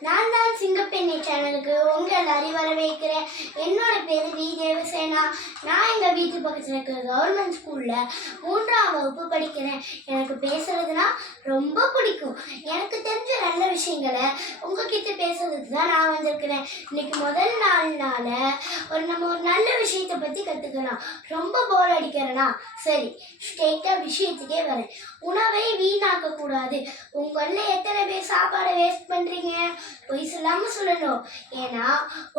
நான் தான் சிங்கப்பெண்ணை சேனலுக்கு உங்கள் அறிவர வைக்கிறேன் என்னோட பேர் வி. தேவசேனா. நான் எங்கள் வீட்டு பக்கத்தில் இருக்கிற கவர்மெண்ட் ஸ்கூலில் மூன்றாம் வகுப்பு படிக்கிறேன். எனக்கு பேசுறதுனா ரொம்ப பிடிக்கும். எனக்கு தெரிஞ்ச நல்ல விஷயங்களை உங்ககிட்ட பேசுறதுக்கு தான் நான் வந்திருக்கிறேன். இன்னைக்கு முதல் நாள்னால ஒரு நம்ம ஒரு நல்ல விஷயத்தை பற்றி கற்றுக்கலாம் ரொம்ப போர் அடிக்கிறேனா? சரி ஸ்ட்ரெயிட்டாக விஷயத்துக்கே வரேன். வீணாக்க கூடாது உங்களில் எத்தனை பேர் சாப்பாடை வேஸ்ட் பண்ணுறீங்க பொய் சொல்லாம சொல்லணும். ஏன்னா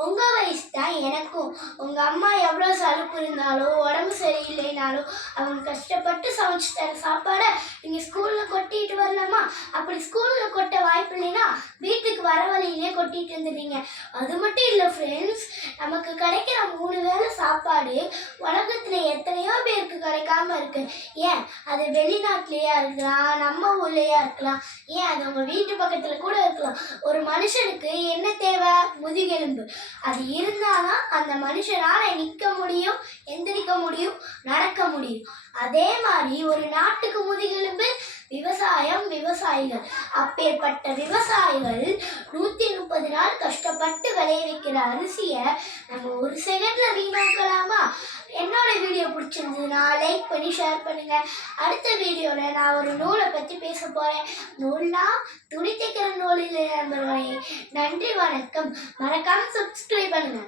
உங்கள் வயசு தான் எனக்கும். உங்கள் அம்மா எவ்வளோ சலுப்பு இருந்தாலும் உடம்பு சரியில்லைனாலும் அவங்க கஷ்டப்பட்டு சமைச்சு தர சாப்பாடை நீங்கள் ஸ்கூலில் கொட்டிட்டு வரலாமா அப்படி ஸ்கூலில் கொட்ட வாய்ப்பு இல்லைன்னா வீட்டுக்கு வர வழியிலே கொட்டிட்டு வந்துடுறீங்க. அது மட்டும் இல்லை ஃப்ரெண்ட்ஸ் நமக்கு கிடைக்கிற மூணு வேளை சாப்பாடு உலகத்தில் எத்தனையோ கிடைக்காம இருக்கு. ஏன்? அது வெளிநாட்டிலேயா இருக்கலாம் நம்ம ஊர்லேயா இருக்கலாம். ஏன்? அது அவங்க வீட்டு பக்கத்தில் கூட இருக்கலாம். ஒரு மனுஷனுக்கு என்ன தேவை? முதுகெலும்பு. அது இருந்தாதான் அந்த மனுஷனால நிற்க முடியும் எந்திரிக்க முடியும் நடக்க முடியும். அதே மாதிரி ஒரு நாட்டுக்கு முதுகெலும்பு விவசாயம் விவசாயிகள். அப்பேற்பட்ட விவசாயிகள் நூற்றி முப்பது நாள் கஷ்டப்பட்டு விளைய வைக்கிற அரிசியை நம்ம ஒரு செகண்ட்ல வீணாக்கலாமா? என்னோட வீடியோ பிடிச்சிருந்ததுன்னா லைக் பண்ணி ஷேர் பண்ணுங்க. அடுத்த வீடியோவில் நான் ஒரு நூலை பற்றி பேச போகிறேன் நூல்னா துணி தைக்கிற நூலில் நண்பர்களே நன்றி வணக்கம். மறக்காம சப்ஸ்கிரைப் பண்ணுங்க.